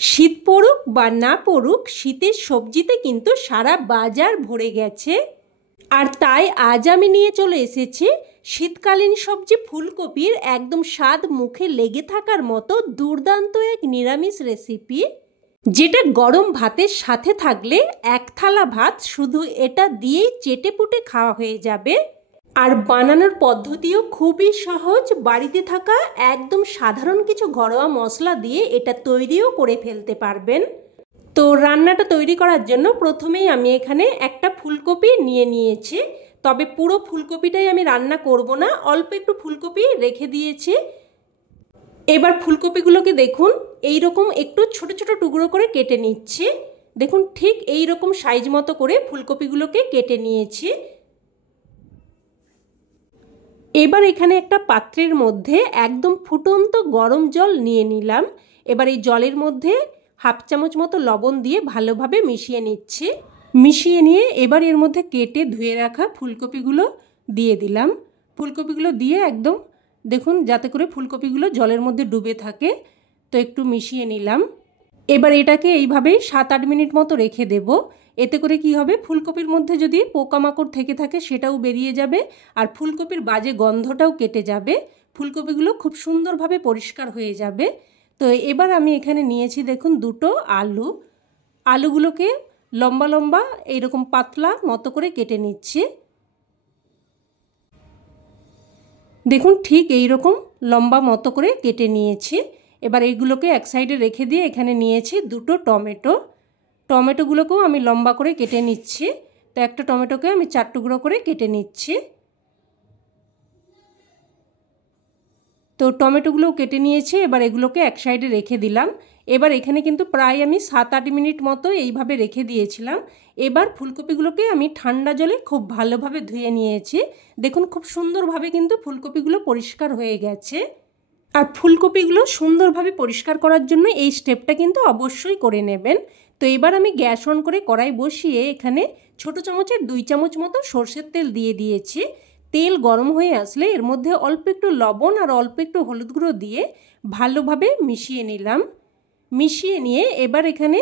শীত পড়ুক বা না পড়ুক, শীতের সবজিতে কিন্তু সারা বাজার ভরে গেছে। আর তাই আজ আমি নিয়ে চলে এসেছি শীতকালীন সবজি ফুলকপির একদম স্বাদ মুখে লেগে থাকার মতো দুর্দান্ত এক নিরামিষ রেসিপি, যেটা গরম ভাতের সাথে থাকলে এক থালা ভাত শুধু এটা দিয়েই চেটেপুটে খাওয়া হয়ে যাবে। আর বানানোর পদ্ধতিও খুবই সহজ। বাড়িতে থাকা একদম সাধারণ কিছু ঘরোয়া মশলা দিয়ে এটা তৈরিও করে ফেলতে পারবেন। তো রান্নাটা তৈরি করার জন্য প্রথমেই আমি এখানে একটা ফুলকপি নিয়ে নিয়েছি, তবে পুরো ফুলকপিটাই আমি রান্না করব না, অল্প একটু ফুলকপি রেখে দিয়েছি। এবার ফুলকপিগুলোকে দেখুন এই রকম একটু ছোট ছোট টুকরো করে কেটে নিচ্ছি। দেখুন ঠিক এই রকম সাইজ মতো করে ফুলকপিগুলোকে কেটে নিয়েছি। এবার এখানে একটা পাত্রের মধ্যে একদম ফুটন্ত গরম জল নিয়ে নিলাম। এবার এই জলের মধ্যে হাফ চামচ মতো লবণ দিয়ে ভালোভাবে মিশিয়ে নিচ্ছি। মিশিয়ে নিয়ে এবার এর মধ্যে কেটে ধুয়ে রাখা ফুলকপিগুলো দিয়ে দিলাম। ফুলকপিগুলো দিয়ে একদম দেখুন যাতে করে ফুলকপিগুলো জলের মধ্যে ডুবে থাকে, তো একটু মিশিয়ে নিলাম। এবার এটাকে এইভাবে 7-8 মিনিট মতো রেখে দেব। এতে করে কি হবে, ফুলকপির মধ্যে যদি পোকামাকড় থেকে থাকে সেটাও বেরিয়ে যাবে, আর ফুলকপির বাজে গন্ধটাও কেটে যাবে, ফুলকপিগুলো খুব সুন্দরভাবে পরিষ্কার হয়ে যাবে। তো এবার আমি এখানে নিয়েছি দেখুন দুটো আলু। আলুগুলোকে লম্বা লম্বা এইরকম পাতলা মতো করে কেটে নিচ্ছি। দেখুন ঠিক এই রকম লম্বা মতো করে কেটে নিয়েছি। এবার এইগুলোকে এক সাইডে রেখে দিয়ে এখানে নিয়েছি দুটো টমেটো। টমেটোগুলোকেও আমি লম্বা করে কেটে নিচ্ছি। তো একটা টমেটোকে আমি 4 টুকরো করে কেটে নিচ্ছি। তো টমেটোগুলোও কেটে নিয়েছি। এবার এগুলোকে এক সাইডে রেখে দিলাম। এবার এখানে কিন্তু প্রায় আমি 7-8 মিনিট মতো এইভাবে রেখে দিয়েছিলাম। এবার ফুলকপিগুলোকে আমি ঠান্ডা জলে খুব ভালোভাবে ধুয়ে নিয়েছি। দেখুন খুব সুন্দরভাবে কিন্তু ফুলকপিগুলো পরিষ্কার হয়ে গেছে। আর ফুলকপিগুলো সুন্দরভাবে পরিষ্কার করার জন্য এই স্টেপটা কিন্তু অবশ্যই করে নেবেন। তো এবার আমি গ্যাস অন করে কড়াই বসিয়ে এখানে ছোট চামচের 2 চামচ মতো সরষের তেল দিয়ে দিয়েছি। তেল গরম হয়ে আসলে এর মধ্যে অল্প একটু লবণ আর অল্প একটু হলুদ গুঁড়ো দিয়ে ভালোভাবে মিশিয়ে নিলাম। মিশিয়ে নিয়ে এবার এখানে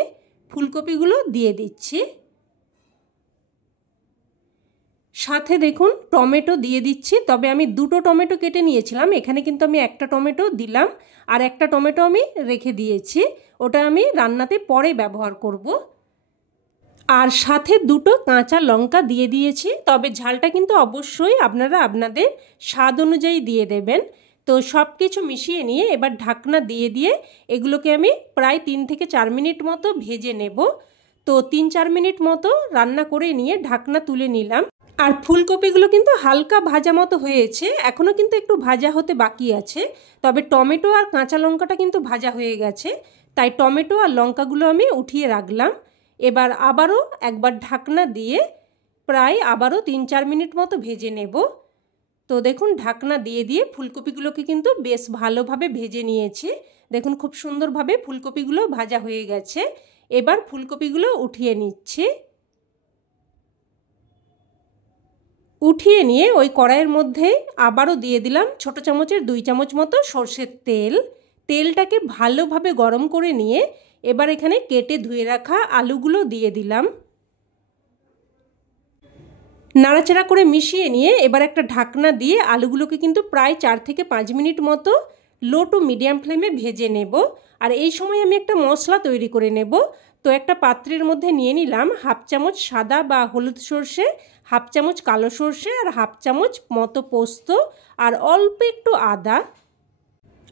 ফুলকপিগুলো দিয়ে দিচ্ছি। সাথে দেখুন টমেটো দিয়ে দিচ্ছি, তবে আমি দুটো টমেটো কেটে নিয়েছিলাম, এখানে কিন্তু আমি একটা টমেটো দিলাম, আর একটা টমেটো আমি রেখে দিয়েছি, ওটা আমি রান্নাতে পরে ব্যবহার করব। আর সাথে দুটো কাঁচা লঙ্কা দিয়ে দিয়েছি, তবে ঝালটা কিন্তু অবশ্যই আপনারা আপনাদের স্বাদ অনুযায়ী দিয়ে দেবেন। তো সব কিছু মিশিয়ে নিয়ে এবার ঢাকনা দিয়ে দিয়ে এগুলোকে আমি প্রায় 3 থেকে 4 মিনিট মতো ভেজে নেব। তো 3-4 মিনিট মতো রান্না করে নিয়ে ঢাকনা তুলে নিলাম। আর ফুলকপিগুলো কিন্তু হালকা ভাজা মতো হয়েছে, এখনও কিন্তু একটু ভাজা হতে বাকি আছে। তবে টমেটো আর কাঁচা লঙ্কাটা কিন্তু ভাজা হয়ে গেছে, তাই টমেটো আর লঙ্কাগুলো আমি উঠিয়ে রাখলাম। এবার আবারও একবার ঢাকনা দিয়ে প্রায় আবারও 3-4 মিনিট মতো ভেজে নেব। তো দেখুন ঢাকনা দিয়ে দিয়ে ফুলকপিগুলোকে কিন্তু বেশ ভালোভাবে ভেজে নিয়েছি। দেখুন খুব সুন্দরভাবে ফুলকপিগুলো ভাজা হয়ে গেছে। এবার ফুলকপিগুলো উঠিয়ে নিচ্ছি। উঠিয়ে নিয়ে ওই কড়াইয়ের মধ্যে আবারও দিয়ে দিলাম ছোট চামচের 2 চামচ মতো সরষের তেল। তেলটাকে ভালোভাবে গরম করে নিয়ে এবার এখানে কেটে ধুয়ে রাখা আলুগুলো দিয়ে দিলাম। নাড়াচাড়া করে মিশিয়ে নিয়ে এবার একটা ঢাকনা দিয়ে আলুগুলোকে কিন্তু প্রায় 4 থেকে 5 মিনিট মতো লো টু মিডিয়াম ফ্লেমে ভেজে নেব। আর এই সময় আমি একটা মশলা তৈরি করে নেব। তো একটা পাত্রের মধ্যে নিয়ে নিলাম হাফ চামচ সাদা বা হলুদ সর্ষে, হাফ চামচ কালো সর্ষে, আর হাফ চামচ মতো পোস্ত, আর অল্প একটু আদা।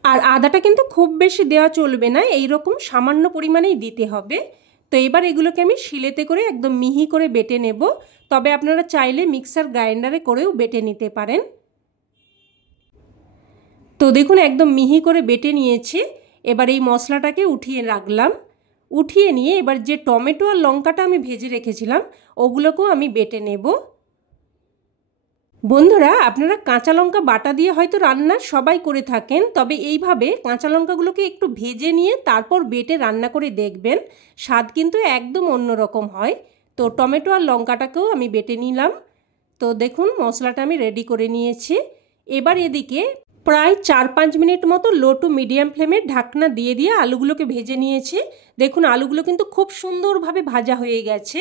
আর আদাটা কিন্তু খুব বেশি দেওয়া চলবে না, এই রকম সামান্য পরিমাণেই দিতে হবে। তো এবার এগুলোকে আমি শিলেতে করে একদম মিহি করে বেটে নেব, তবে আপনারা চাইলে মিক্সার গ্রাইন্ডারে করেও বেটে নিতে পারেন। তো দেখুন একদম মিহি করে বেটে নিয়েছি। এবার এই মশলাটাকে উঠিয়ে রাখলাম। উঠিয়ে নিয়ে এবার যে টমেটো আর লঙ্কাটা আমি ভেজে রেখেছিলাম ওগুলোকেও আমি বেটে নেব। বন্ধুরা আপনারা কাঁচা লঙ্কা বাটা দিয়ে হয়তো রান্না সবাই করে থাকেন, তবে এইভাবে কাঁচা লঙ্কাগুলোকে একটু ভেজে নিয়ে তারপর বেটে রান্না করে দেখবেন, স্বাদ কিন্তু একদম অন্যরকম হয়। তো টমেটো আর লঙ্কাটাকেও আমি বেটে নিলাম। তো দেখুন মশলাটা আমি রেডি করে নিয়েছি। এবার এদিকে প্রায় 4-5 মিনিট মতো লো টু মিডিয়াম ফ্লেমে ঢাকনা দিয়ে দিয়ে আলুগুলোকে ভেজে নিয়েছি। দেখুন আলুগুলো কিন্তু খুব সুন্দরভাবে ভাজা হয়ে গেছে।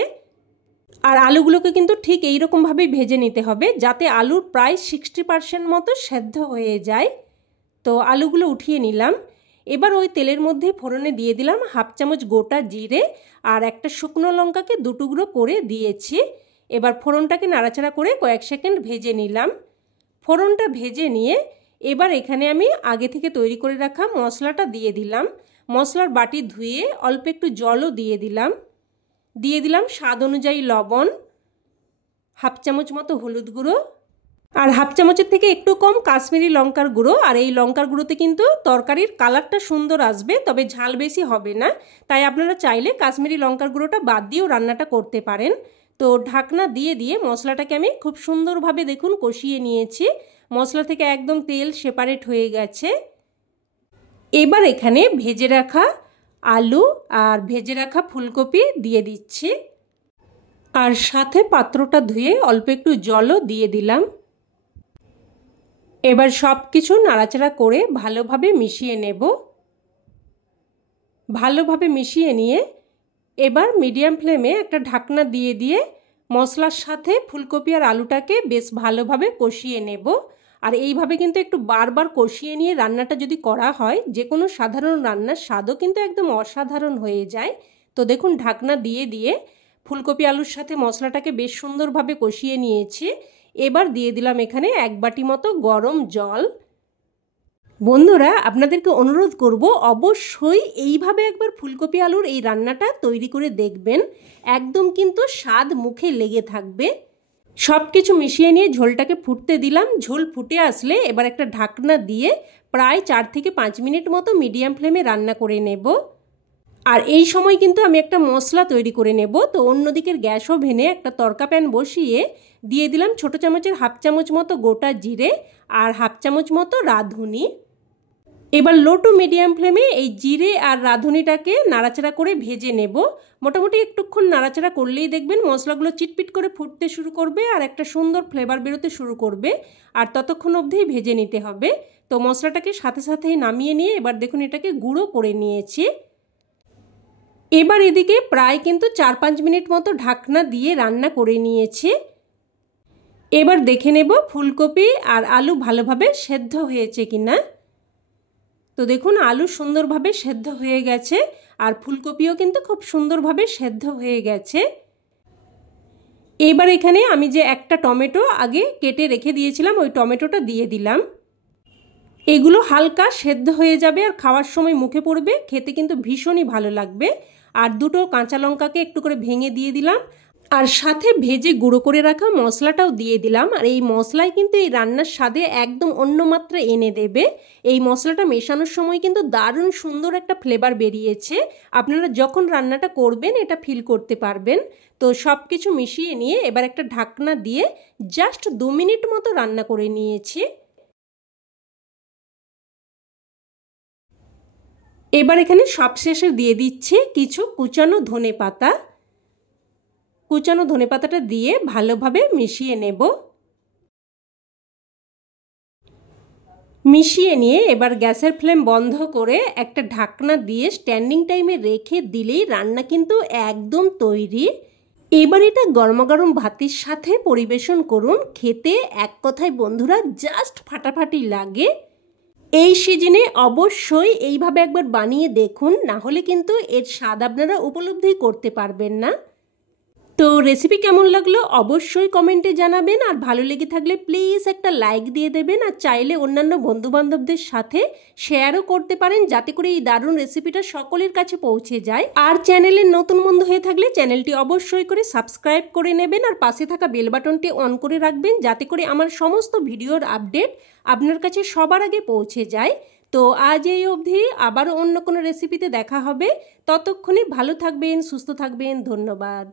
আর আলুগুলোকে কিন্তু ঠিক এইরকমভাবেই ভেজে নিতে হবে যাতে আলুর প্রায় 60% মতো সেদ্ধ হয়ে যায়। তো আলুগুলো উঠিয়ে নিলাম। এবার ওই তেলের মধ্যে ফোড়নে দিয়ে দিলাম 1/2 চামচ গোটা জিরে আর একটা শুকনো লঙ্কাকে 2 টুকরো করে দিয়েছি। এবার ফোড়নটাকে নাড়াচাড়া করে কয়েক সেকেন্ড ভেজে নিলাম। ফোড়নটা ভেজে নিয়ে এবার এখানে আমি আগে থেকে তৈরি করে রাখা মশলাটা দিয়ে দিলাম। মশলার বাটি ধুয়ে অল্প একটু জলও দিয়ে দিলাম। দিয়ে দিলাম স্বাদ অনুযায়ী লবণ, 1/2 চামচ মতো হলুদ গুঁড়ো আর 1/2 চামচের থেকে একটু কম কাশ্মীরি লঙ্কার গুঁড়ো। আর এই লঙ্কার গুঁড়োতে কিন্তু তরকারির কালারটা সুন্দর আসবে, তবে ঝাল বেশি হবে না। তাই আপনারা চাইলে কাশ্মীরি লঙ্কার গুঁড়োটা বাদ দিয়েও রান্নাটা করতে পারেন। তো ঢাকনা দিয়ে দিয়ে মশলাটাকে আমি খুব সুন্দরভাবে দেখুন কষিয়ে নিয়েছি। মশলা থেকে একদম তেল সেপারেট হয়ে গেছে। এবার এখানে ভেজে রাখা আলু আর ভেজে রাখা ফুলকপি দিয়ে দিচ্ছি। আর সাথে পাত্রটা ধুয়ে অল্প একটু জলও দিয়ে দিলাম। এবার সব কিছু নাড়াচাড়া করে ভালোভাবে মিশিয়ে নেব। ভালোভাবে মিশিয়ে নিয়ে এবার মিডিয়াম ফ্লেমে একটা ঢাকনা দিয়ে দিয়ে মশলার সাথে ফুলকপি আর আলুটাকে বেশ ভালোভাবে কষিয়ে নেব। আর এইভাবে কিন্তু একটু বারবার কষিয়ে নিয়ে রান্নাটা যদি করা হয়, যে কোনো সাধারণ রান্নার স্বাদও কিন্তু একদম অসাধারণ হয়ে যায়। তো দেখুন ঢাকনা দিয়ে দিয়ে ফুলকপি আলুর সাথে মশলাটাকে বেশ সুন্দরভাবে কষিয়ে নিয়েছি। এবার দিয়ে দিলাম এখানে 1 বাটি মতো গরম জল। বন্ধুরা আপনাদেরকে অনুরোধ করব অবশ্যই এইভাবে একবার ফুলকপি আলুর এই রান্নাটা তৈরি করে দেখবেন। একদম কিন্তু স্বাদ মুখে লেগে থাকবে। সব কিছু মিশিয়ে নিয়ে ঝোলটাকে ফুটতে দিলাম। ঝোল ফুটে আসলে এবার একটা ঢাকনা দিয়ে প্রায় 4 থেকে 5 মিনিট মতো মিডিয়াম ফ্লেমে রান্না করে নেব। আর এই সময় কিন্তু আমি একটা মশলা তৈরি করে নেব। তো অন্যদিকের গ্যাস ওভেনে একটা তড়কা প্যান বসিয়ে দিয়ে দিলাম ছোটো চামচের 1/2 চামচ মতো গোটা জিরে আর 1/2 চামচ মতো রাঁধুনি। এবার লো টু মিডিয়াম ফ্লেমে এই জিরে আর রাঁধুনিটাকে নাড়াচাড়া করে ভেজে নেব। মোটামুটি একটুক্ষণ নাড়াচাড়া করলেই দেখবেন মশলাগুলো চিটপিট করে ফুটতে শুরু করবে আর একটা সুন্দর ফ্লেভার বেরোতে শুরু করবে। আর ততক্ষণ অবধিই ভেজে নিতে হবে। তো মশলাটাকে সাথে সাথেই নামিয়ে নিয়ে এবার দেখুন এটাকে গুঁড়ো করে নিয়েছি। এবার এদিকে প্রায় কিন্তু 4-5 মিনিট মতো ঢাকনা দিয়ে রান্না করে নিয়েছি। এবার দেখে নেব ফুলকপি আর আলু ভালোভাবে সেদ্ধ হয়েছে কিনা। তো দেখুন আলু সুন্দরভাবে সেদ্ধ হয়ে গেছে আর ফুলকপিও কিন্তু খুব সুন্দরভাবে সেদ্ধ হয়ে গেছে। এবার এখানে আমি যে একটা টমেটো আগে কেটে রেখে দিয়েছিলাম ওই টমেটোটা দিয়ে দিলাম। এগুলো হালকা সেদ্ধ হয়ে যাবে আর খাওয়ার সময় মুখে পড়বে, খেতে কিন্তু ভীষণই ভালো লাগবে। আর 2টো কাঁচা লঙ্কাকে একটু করে ভেঙে দিয়ে দিলাম আর সাথে ভেজে গুঁড়ো করে রাখা মশলাটাও দিয়ে দিলাম। আর এই মশলাই কিন্তু এই রান্নার স্বাদে একদম অন্য মাত্রা এনে দেবে। এই মশলাটা মেশানোর সময় কিন্তু দারুণ সুন্দর একটা ফ্লেভার বেরিয়েছে। আপনারা যখন রান্নাটা করবেন এটা ফিল করতে পারবেন। তো সব কিছু মিশিয়ে নিয়ে এবার একটা ঢাকনা দিয়ে জাস্ট 2 মিনিট মতো রান্না করে নিয়েছি। এবার এখানে সবশেষে দিয়ে দিচ্ছি কিছু কুচানো ধনেপাতা। কুচানো ধনেপাতাটা দিয়ে ভালোভাবে মিশিয়ে নেব। মিশিয়ে নিয়ে এবার গ্যাসের ফ্লেম বন্ধ করে একটা ঢাকনা দিয়ে স্ট্যান্ডিং টাইমে রেখে দিলেই রান্না কিন্তু একদম তৈরি। এবার এটা গরমাগরম ভাতের সাথে পরিবেশন করুন। খেতে এক কথায় বন্ধুরা জাস্ট ফাটাফাটি লাগে। এই সিজনে অবশ্যই এইভাবে একবার বানিয়ে দেখুন, না হলে কিন্তু এর স্বাদ আপনারা উপলব্ধি করতে পারবেন না। তো রেসিপি কেমন লাগলো অবশ্যই কমেন্টে জানাবেন। আর ভালো লেগে থাকলে প্লিজ একটা লাইক দিয়ে দেবেন। আর চাইলে অন্যান্য বন্ধুবান্ধবদের সাথে শেয়ারও করতে পারেন যাতে করে এই দারুণ রেসিপিটা সকলের কাছে পৌঁছে যায়। আর চ্যানেলের নতুন বন্ধু হয়ে থাকলে চ্যানেলটি অবশ্যই করে সাবস্ক্রাইব করে নেবেন আর পাশে থাকা বেল বাটনটি অন করে রাখবেন যাতে করে আমার সমস্ত ভিডিওর আপডেট আপনার কাছে সবার আগে পৌঁছে যায়। তো আজ এই অবধি, আবারও অন্য কোনো রেসিপিতে দেখা হবে। ততক্ষণে ভালো থাকবেন, সুস্থ থাকবেন। ধন্যবাদ।